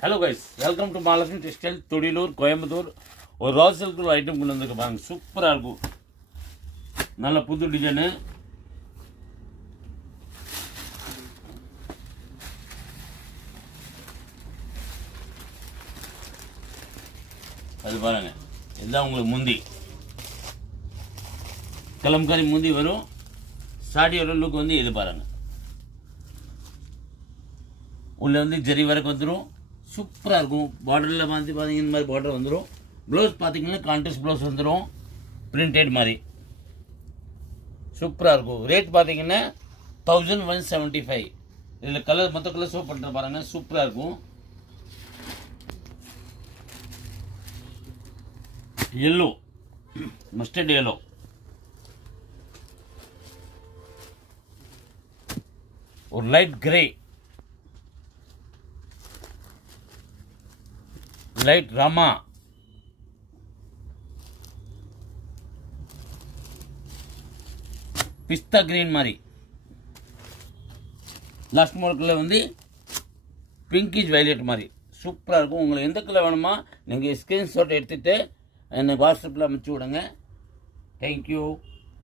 Hello guys, welcome to Mahalakshmi textile, Thodilur, Coimbatore. ஒரு ராஸ் silk item கொண்டு வந்துருக்கு பாருங்க, சூப்பராக இருக்கும். நல்ல புது டிசைனு. அது பாருங்க, இதுதான் உங்களுக்கு முந்தி, கலம்காரி முந்தி வரும். சாடியோட லுக் வந்து இது பாருங்க, உள்ளே வந்து ஜெரி வரைக்கும் வந்துடும். சூப்பராக இருக்கும். பார்டரில் வந்து பார்த்தீங்கன்னா இந்த மாதிரி பார்டர் வந்துடும். ப்ளவுஸ் பார்த்தீங்கன்னா கான்ட்ராஸ்ட் ப்ளவுஸ் வந்துடும், பிரிண்டட் மாதிரி. சூப்பராக இருக்கும். ரேட் பார்த்தீங்கன்னா 1175. இதில் கலர் மொத்த கலர் ஷோ பண்ணுற பாருங்க, சூப்பராக இருக்கும். எல்லோ, மஸ்டர்ட் எல்லோ, ஒரு லைட் கிரே, லைட் ராமா, பிஸ்தா கிரீன் மாதிரி. லாஸ்ட் மார்க்கில் வந்து பிங்கிஷ் வயலட் மாதிரி சூப்பராக இருக்கும். உங்களுக்கு எந்த கலர் வேணுமா நீங்கள் ஸ்க்ரீன்ஷாட் எடுத்துகிட்டு எனக்கு வாட்ஸ்அப்பில் அனுப்பிச்சி விடுங்க. தேங்க்யூ.